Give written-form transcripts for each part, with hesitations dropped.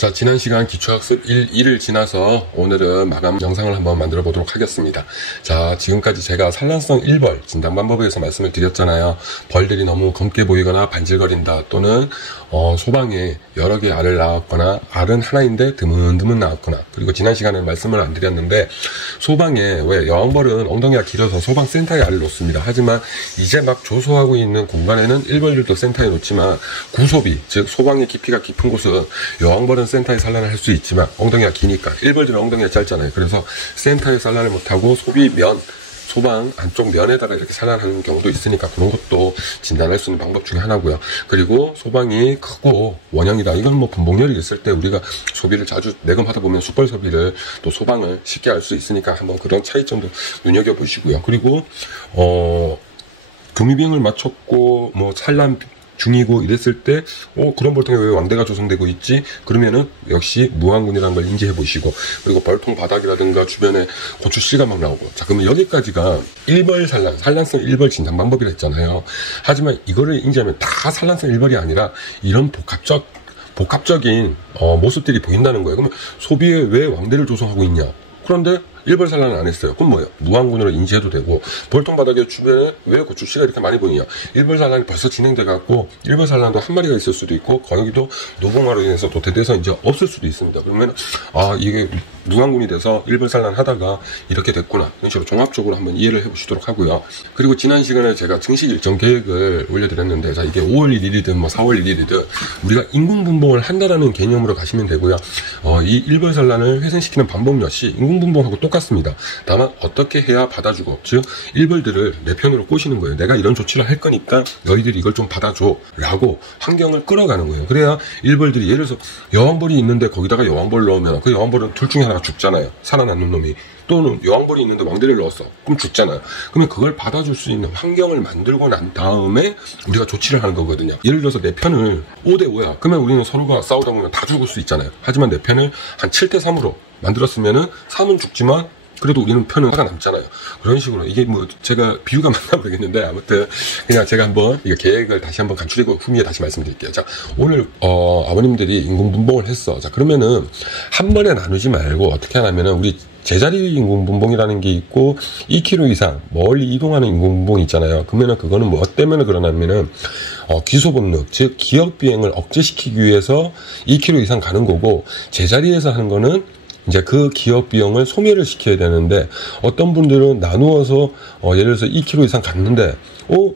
자, 지난 시간 기초학습 1을 지나서 오늘은 마감 영상을 한번 만들어 보도록 하겠습니다. 자, 지금까지 제가 산란성 1벌 진단 방법에 대해서 말씀을 드렸잖아요. 벌들이 너무 검게 보이거나 반질거린다, 또는 소방에 여러 개의 알을 낳았거나 알은 하나인데 드문드문 나왔거나, 그리고 지난 시간에 말씀을 안 드렸는데, 소방에 왜 여왕벌은 엉덩이가 길어서 소방센터에 알을 놓습니다. 하지만 이제 막 조소하고 있는 공간에는 1벌들도 센터에 놓지만, 구소비, 즉 소방의 깊이가 깊은 곳은 여왕벌은 센터에 산란을 할 수 있지만 엉덩이가 기니까, 1벌들은 엉덩이가 짧잖아요. 그래서 센터에 산란을 못하고 소비면, 소방 안쪽 면에다가 이렇게 산란하는 경우도 있으니까 그런 것도 진단할 수 있는 방법 중에 하나고요. 그리고 소방이 크고 원형이다, 이건 뭐 분봉열이 있을 때 우리가 소비를 자주 내금하다 보면 숯벌 소비를, 또 소방을 쉽게 알 수 있으니까 한번 그런 차이점도 눈여겨보시고요. 그리고 금이병을 마쳤고 뭐 산란 중이고 이랬을 때 그런 벌통에 왜 왕대가 조성되고 있지? 그러면은 역시 무왕군이라는 걸 인지해 보시고, 그리고 벌통 바닥이라든가 주변에 고추씨가 막 나오고, 자, 그러면 여기까지가 1벌 산란성 1벌 진단 방법이라 했잖아요. 하지만 이거를 인지하면 다 산란성 1벌이 아니라 이런 복합적인 모습들이 보인다는 거예요. 그러면 소비에 왜 왕대를 조성하고 있냐? 그런데 1벌 산란을 안 했어요. 그럼 뭐예요? 무왕군으로 인지해도 되고, 벌통 바닥에 주변에 왜 고추씨가 이렇게 많이 보이냐? 1벌 산란이 벌써 진행돼갖고 1벌 산란도 한 마리가 있을 수도 있고, 거기도 노봉화로 인해서 도태돼서 이제 없을 수도 있습니다. 그러면 이게 무왕군이 돼서 1벌 산란 하다가 이렇게 됐구나, 이런 식으로 종합적으로 한번 이해를 해보시도록 하고요. 그리고 지난 시간에 제가 증식 일정 계획을 올려드렸는데, 자, 이게 5월 1일이든 뭐 4월 1일이든 우리가 인공분봉을 한다라는 개념으로 가시면 되고요. 이 1벌 산란을 회생시키는 방법 역시 인공분봉하고 똑같습니다. 다만 어떻게 해야 받아주고, 즉 1벌들을 내 편으로 꼬시는 거예요. 내가 이런 조치를 할 거니까 너희들이 이걸 좀 받아줘 라고 환경을 끌어가는 거예요. 그래야 1벌들이, 예를 들어서 여왕벌이 있는데 거기다가 여왕벌 넣으면 그 여왕벌은 둘 중에 하나가 죽잖아요. 살아남는 놈이. 또는 여왕벌이 있는데 왕대를 넣었어. 그럼 죽잖아요. 그러면 그걸 받아줄 수 있는 환경을 만들고 난 다음에 우리가 조치를 하는 거거든요. 예를 들어서 내 편을 5대5야. 그러면 우리는 서로가 싸우다 보면 다 죽을 수 있잖아요. 하지만 내 편을 한 7대3으로 만들었으면은 3은 죽지만 그래도 우리는 편은 화가 남잖아요. 그런 식으로, 이게 뭐 제가 비유가 맞나 모르겠는데, 아무튼 그냥 제가 한번 이거 계획을 다시 한번 간추리고 후미에 다시 말씀드릴게요. 자, 오늘 아버님들이 인공분봉을 했어. 자, 그러면은 한 번에 나누지 말고 어떻게 하냐면은, 우리 제자리 인공분봉이라는 게 있고 2km 이상 멀리 이동하는 인공분봉이 있잖아요. 그러면은 그거는 뭐 때문에 그러냐면은 기소본능, 즉 기억비행을 억제시키기 위해서 2km 이상 가는 거고, 제자리에서 하는 거는 이제 그 기억 비용을 소멸을 시켜야 되는데, 어떤 분들은 나누어서 예를 들어서 2km 이상 갔는데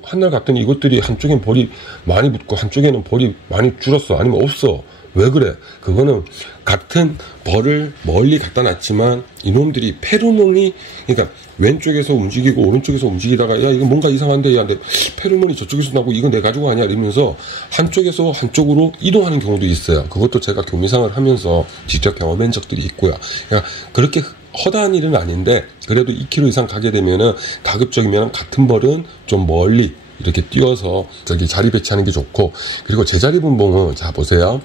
한날 갔더니 이것들이 한쪽엔 벌이 많이 붙고 한쪽에는 벌이 많이 줄었어, 아니면 없어. 왜 그래? 그거는 같은 벌을 멀리 갖다 놨지만 이놈들이 페로몬이, 그러니까 왼쪽에서 움직이고 오른쪽에서 움직이다가, 야, 이거 뭔가 이상한데, 야, 내 페로몬이 저쪽에서 나고 이건 내 가지고 가냐 이러면서 한쪽에서 한쪽으로 이동하는 경우도 있어요. 그것도 제가 교미상을 하면서 직접 경험한 적들이 있고요. 그러니까 그렇게 허다한 일은 아닌데, 그래도 2km 이상 가게 되면은 가급적이면 같은 벌은 좀 멀리 이렇게 띄워서 저기 자리 배치하는 게 좋고, 그리고 제자리 분봉은, 자, 보세요.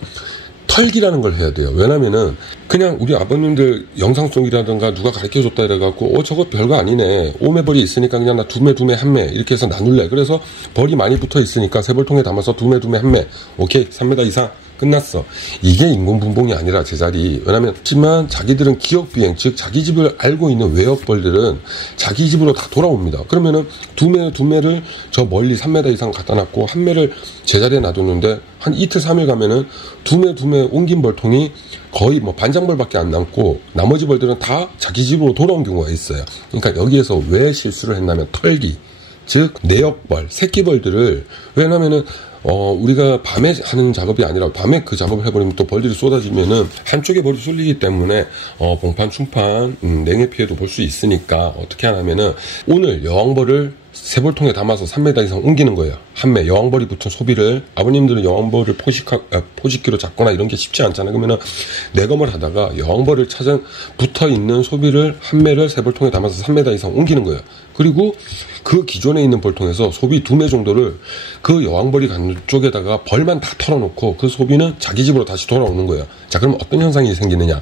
털기라는 걸 해야 돼요. 왜냐면은 그냥 우리 아버님들 영상 속이라든가 누가 가르쳐줬다 이래갖고 저거 별거 아니네, 오매벌이 있으니까 그냥 나 두매 한 매 이렇게 해서 나눌래. 그래서 벌이 많이 붙어 있으니까 세 벌통에 담아서 두매 한 매, 오케이, 3m 이상 끝났어. 이게 인공분봉이 아니라 제자리. 왜냐면 하지만 자기들은 기억비행, 즉 자기 집을 알고 있는 외역벌들은 자기 집으로 다 돌아옵니다. 그러면은 두 매를 저 멀리 3m 이상 갖다 놨고 한 매를 제자리에 놔뒀는데 한 이틀 3일 가면은 두 매 옮긴 벌통이 거의 뭐 반장벌밖에 안 남고 나머지 벌들은 다 자기 집으로 돌아온 경우가 있어요. 그러니까 여기에서 왜 실수를 했냐면 털기, 즉 내역벌, 새끼벌들을, 왜냐면은 우리가 밤에 하는 작업이 아니라 밤에 그 작업을 해버리면 또 벌들이 쏟아지면은 한쪽에 벌이 쏠리기 때문에 봉판, 충판, 냉해 피해도 볼 수 있으니까 어떻게 하냐면은 오늘 여왕벌을 세 벌통에 담아서 3m 이상 옮기는 거예요. 한 매, 여왕벌이 붙은 소비를, 아버님들은 여왕벌을 포식기로 잡거나 이런 게 쉽지 않잖아요. 그러면은 내검을 하다가 여왕벌을 붙어 있는 소비를 한 매를 세 벌통에 담아서 3m 이상 옮기는 거예요. 그리고 그 기존에 있는 벌통에서 소비 2매 정도를 그 여왕벌이 가는 쪽에다가 벌만 다 털어놓고 그 소비는 자기 집으로 다시 돌아오는 거예요. 자, 그럼 어떤 현상이 생기느냐?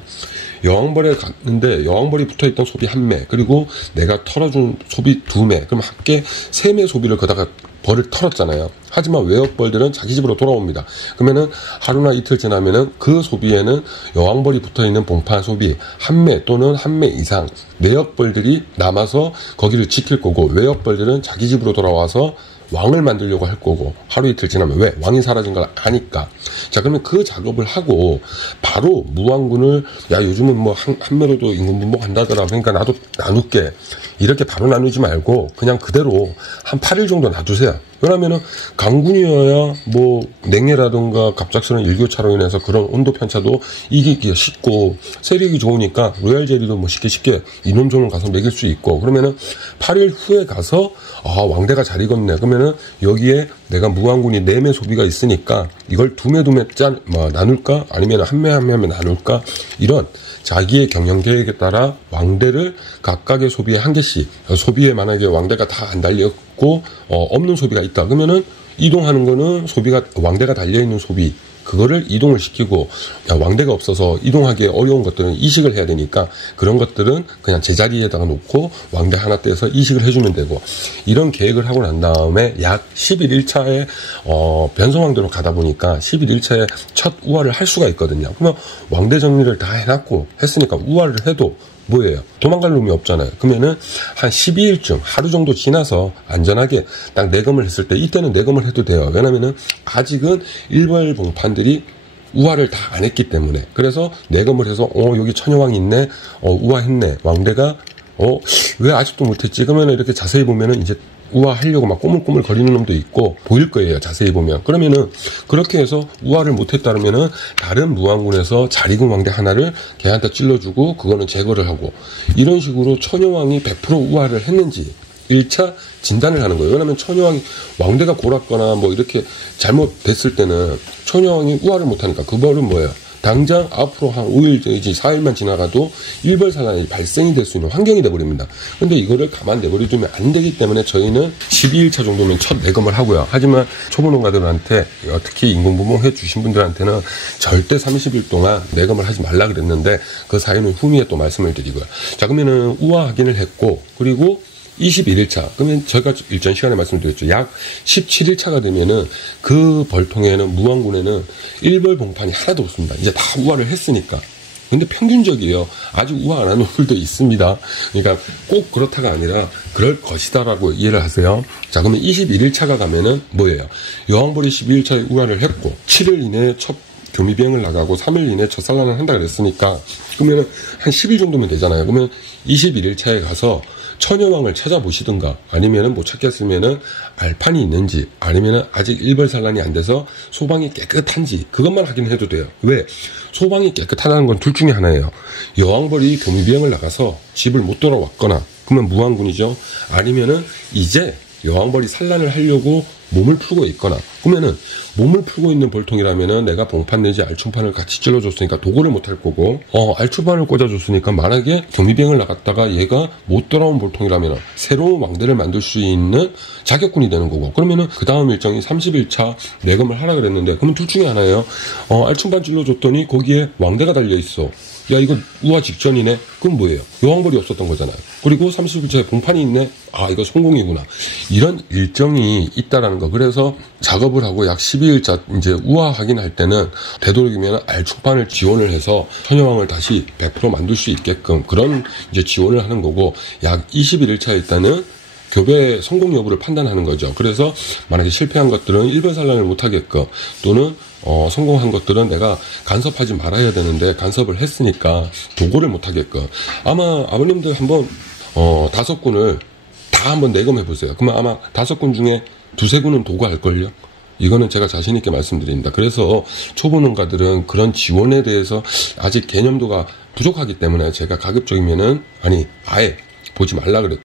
여왕벌에 갔는데 여왕벌이 붙어있던 소비 1매, 그리고 내가 털어준 소비 2매, 그럼 합계 3매 소비를 거다가 벌을 털었잖아요. 하지만 외역벌들은 자기 집으로 돌아옵니다. 그러면은 하루나 이틀 지나면은 그 소비에는 여왕벌이 붙어있는 봉판 소비 한 매 또는 한 매 이상 내역벌들이 남아서 거기를 지킬 거고, 외역벌들은 자기 집으로 돌아와서 왕을 만들려고 할 거고, 하루 이틀 지나면 왜? 왕이 사라진 걸 아니까. 자, 그러면 그 작업을 하고 바로 무왕군을, 야, 요즘은 뭐 한 매로도 임금 분봉한다더라, 그러니까 나도 나눌게, 이렇게 바로 나누지 말고 그냥 그대로 한 8일 정도 놔두세요. 왜냐면은 강군이어야 뭐 냉해라든가 갑작스러운 일교차로 인해서 그런 온도 편차도 이기기가 쉽고, 세력이 좋으니까 로얄 젤리도 뭐 쉽게 인원종을 가서 먹일 수 있고, 그러면은 8일 후에 가서 아, 왕대가 잘 익었네. 그러면은 여기에 내가 무왕군이 4매 소비가 있으니까 이걸 2매 나눌까? 아니면 한 매 나눌까? 이런 자기의 경영 계획에 따라 왕대를 각각의 소비에 한 개씩, 소비에 만약에 왕대가 다 안 달렸고 없는 소비가 있다 그러면은 이동하는 거는 소비가, 왕대가 달려있는 소비, 그거를 이동을 시키고, 야, 왕대가 없어서 이동하기 어려운 것들은 이식을 해야 되니까 그런 것들은 그냥 제자리에다가 놓고 왕대 하나 떼서 이식을 해주면 되고, 이런 계획을 하고 난 다음에 약 10일 1차에 변성왕대로 가다 보니까 10일 1차에 첫 우화를 할 수가 있거든요. 그러면 왕대 정리를 다 해놨고 했으니까 우화를 해도 뭐예요? 도망갈 놈이 없잖아요. 그러면은 한 12일쯤, 하루 정도 지나서 안전하게 딱 내검을 했을 때, 이때는 내검을 해도 돼요. 왜냐면은 아직은 일벌 봉판들이 우화를 다 안 했기 때문에. 그래서 내검을 해서 여기 처녀왕이 있네, 우화했네, 왕대가 왜 아직도 못했지? 그러면 이렇게 자세히 보면은 이제 우화하려고 막 꼬물꼬물 거리는 놈도 있고 보일 거예요, 자세히 보면. 그러면은 그렇게 해서 우화를 못했다면은 다른 무왕군에서 잘 익은 왕대 하나를 걔한테 찔러주고 그거는 제거를 하고, 이런 식으로 처녀왕이 100% 우화를 했는지 1차 진단을 하는 거예요. 왜냐면 처녀왕이 왕대가 골았거나 뭐 이렇게 잘못됐을 때는 처녀왕이 우화를 못하니까 그 벌은 뭐예요? 당장 앞으로 한 5일, 4일만 지나가도 일벌산란이 발생이 될 수 있는 환경이 돼버립니다. 근데 이거를 가만 내버려두면 안 되기 때문에 저희는 12일차 정도면 첫 내검을 하고요. 하지만 초보 농가들한테, 특히 인공분봉해 주신 분들한테는 절대 30일 동안 내검을 하지 말라 그랬는데, 그 사유는 후미에 또 말씀을 드리고요. 자, 그러면은 우화 확인을 했고, 그리고 21일차. 그러면 저희가 일전 시간에 말씀드렸죠. 약 17일차가 되면은 그 벌통에는, 무왕군에는 일벌 봉판이 하나도 없습니다. 이제 다 우화를 했으니까. 근데 평균적이에요. 아직 우화 안 한 놈들도 있습니다. 그러니까 꼭 그렇다가 아니라 그럴 것이다라고 이해를 하세요. 자, 그러면 21일차가 가면은 뭐예요? 여왕벌이 12일차에 우화를 했고 7일 이내에 첫 교미비행을 나가고 3일 이내에 첫 산란을 한다 그랬으니까, 그러면은 한 10일 정도면 되잖아요. 그러면 21일차에 가서 처녀왕을 찾아보시든가, 아니면은 못 찾겠으면은 알판이 있는지, 아니면은 아직 일벌산란이 안 돼서 소방이 깨끗한지, 그것만 확인해도 돼요. 왜? 소방이 깨끗하다는 건 둘 중에 하나예요. 여왕벌이 교미비행을 나가서 집을 못 돌아왔거나, 그러면 무왕군이죠. 아니면은 이제 여왕벌이 산란을 하려고 몸을 풀고 있거나, 그러면은 몸을 풀고 있는 벌통이라면은 내가 봉판 내지 알충판을 같이 찔러줬으니까 도굴을 못할 거고, 알충판을 꽂아줬으니까 만약에 경비병을 나갔다가 얘가 못 돌아온 벌통이라면 새로운 왕대를 만들 수 있는 자격군이 되는 거고, 그러면은 그 다음 일정이 30일차 내검을 하라 그랬는데, 그러면 둘 중에 하나예요. 알충판 찔러줬더니 거기에 왕대가 달려있어. 야, 이거 우화 직전이네? 그럼 뭐예요? 여왕벌이 없었던 거잖아요. 그리고 30일차에 봉판이 있네? 아, 이거 성공이구나. 이런 일정이 있다라는 거. 그래서 작업을 하고 약 12일차 이제 우화 확인할 때는 되도록이면 알충판을 지원을 해서 처녀왕을 다시 100% 만들 수 있게끔 그런 이제 지원을 하는 거고, 약 21일차에 일단은 교배 성공 여부를 판단하는 거죠. 그래서 만약에 실패한 것들은 일벌산란을 못하게끔, 또는 성공한 것들은 내가 간섭하지 말아야 되는데 간섭을 했으니까 도굴을 못하게끔, 아마 아버님들 한번 5군을 다 한번 내검해 보세요. 그러면 아마 5군 중에 2~3군은 도구할걸요. 이거는 제가 자신있게 말씀드립니다. 그래서 초보 농가들은 그런 지원에 대해서 아직 개념도가 부족하기 때문에 제가 가급적이면은, 아예 보지 말라 그랬고,